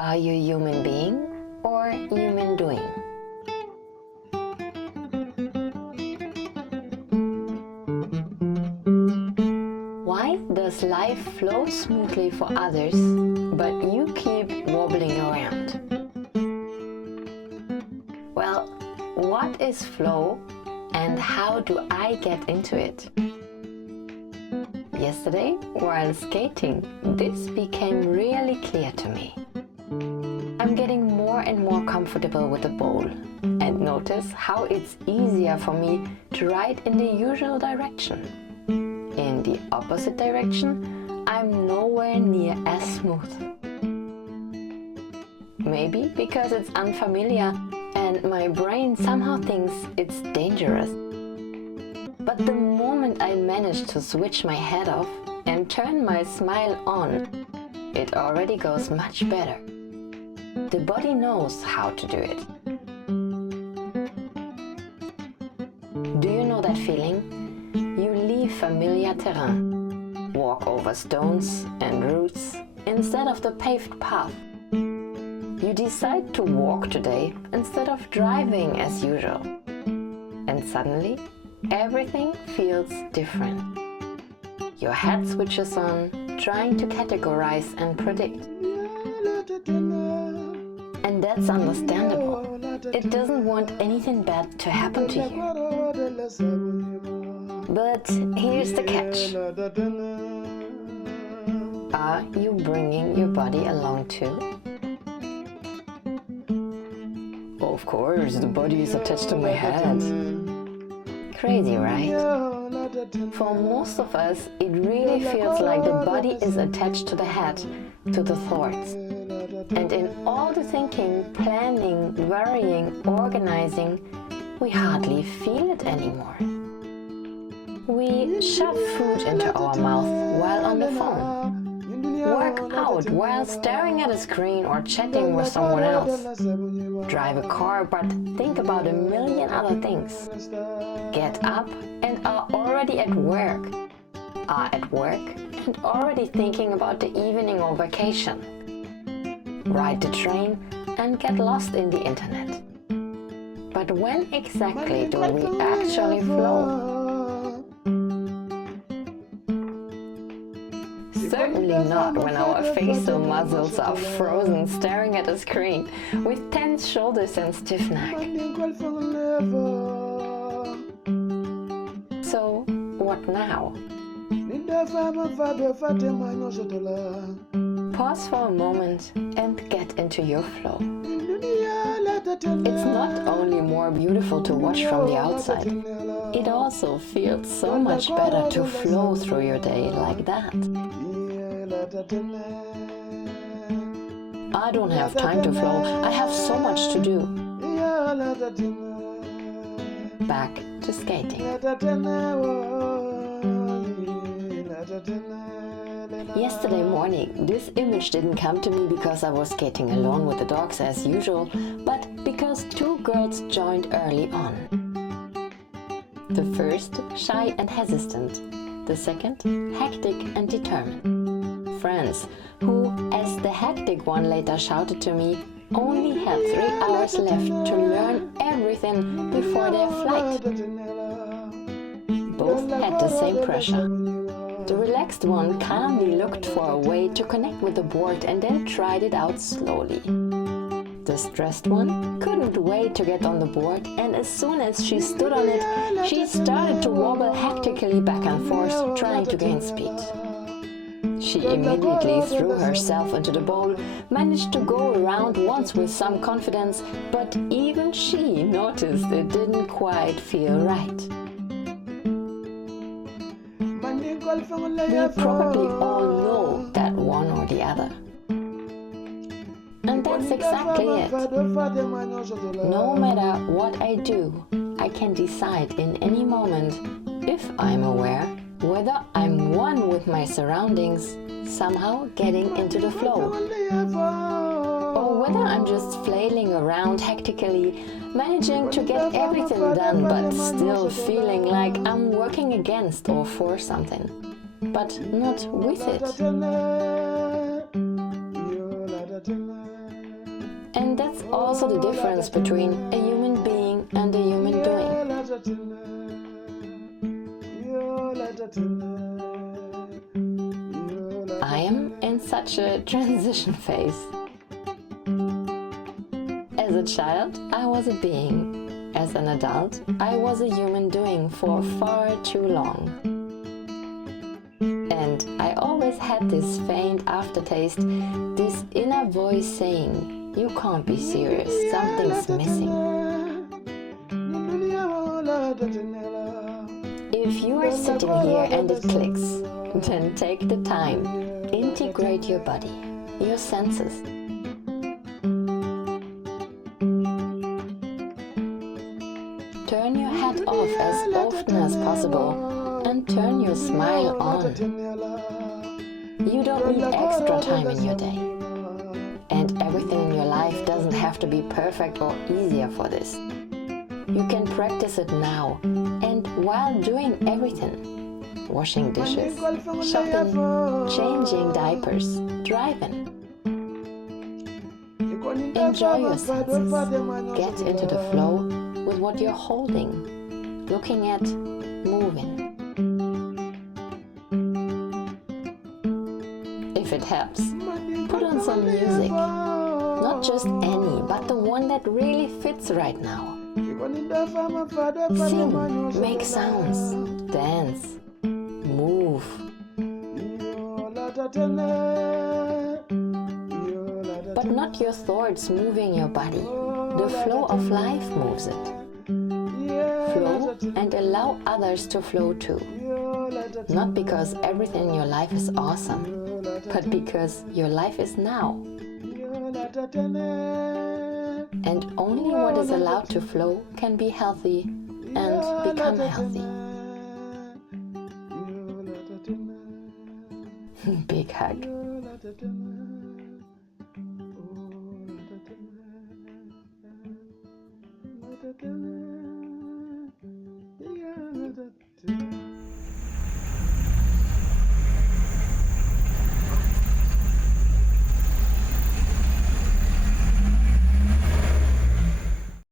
Are you human being or human doing? Why does life flow smoothly for others, but you keep wobbling around? Well, what is flow and how do I get into it? Yesterday, while skating, this became really clear to me. I'm getting more and more comfortable with the bowl and notice how it's easier for me to ride in the usual direction. In the opposite direction, I'm nowhere near as smooth. Maybe because it's unfamiliar and my brain somehow thinks it's dangerous. But the moment I manage to switch my head off and turn my smile on, it already goes much better. The body knows how to do it. Do you know that feeling? You leave familiar terrain, walk over stones and roots instead of the paved path. You decide to walk today instead of driving as usual. And suddenly, everything feels different. Your head switches on, trying to categorize and predict. And that's understandable. It doesn't want anything bad to happen to you. But here's the catch. Are you bringing your body along too? Of course, the body is attached to my head. Crazy, right? For most of us, it really feels like the body is attached to the head, to the thoughts. And in all the thinking, planning, worrying, organizing, we hardly feel it anymore. We shove food into our mouth while on the phone, work out while staring at a screen or chatting with someone else, drive a car but think about a million other things, get up and are already at work, and already thinking about the evening or vacation, ride the train and get lost in the internet. But when exactly do we actually flow? Certainly not when our facial muscles are frozen staring at a screen with tense shoulders and stiff neck. So, what now? Pause for a moment and get into your flow. It's not only more beautiful to watch from the outside, it also feels so much better to flow through your day like that. I don't have time to flow, I have so much to do. Back to skating. Yesterday morning, this image didn't come to me because I was skating alone with the dogs as usual, but because two girls joined early on. The first, shy and hesitant. The second, hectic and determined. Friends who, as the hectic one later shouted to me, only had 3 hours left to learn everything before their flight. Both had the same pressure. The relaxed one calmly looked for a way to connect with the board and then tried it out slowly. The stressed one couldn't wait to get on the board, and as soon as she stood on it, she started to wobble hectically back and forth, trying to gain speed. She immediately threw herself into the bowl, managed to go around once with some confidence, but even she noticed it didn't quite feel right. We probably all know that one or the other. And that's exactly it. No matter what I do, I can decide in any moment, if I'm aware, whether I'm one with my surroundings, somehow getting into the flow, or whether I'm just flailing around hectically, managing to get everything done but still feeling like I'm working against or for something, but not with it. And that's also the difference between a human being and a human doing. I am in such a transition phase. As a child, I was a being. As an adult, I was a human doing for far too long. And I always had this faint aftertaste, this inner voice saying, "You can't be serious, something's missing." If you are sitting here and it clicks, then take the time, integrate your body, your senses. Turn your head off as often as possible and turn your smile on. You don't need extra time in your day. And everything in your life doesn't have to be perfect or easier for this. You can practice it now and while doing everything. Washing dishes, shopping, changing diapers, driving. Enjoy your senses. Get into the flow with what you're holding, looking at, moving. If it helps, put on some music. Not just any, but the one that really fits right now. Sing, make sounds, dance, move. But not your thoughts moving your body. The flow of life moves it. Flow and allow others to flow too. Not because everything in your life is awesome, but because your life is now. And only what is allowed to flow can be healthy and become healthy. Big hug.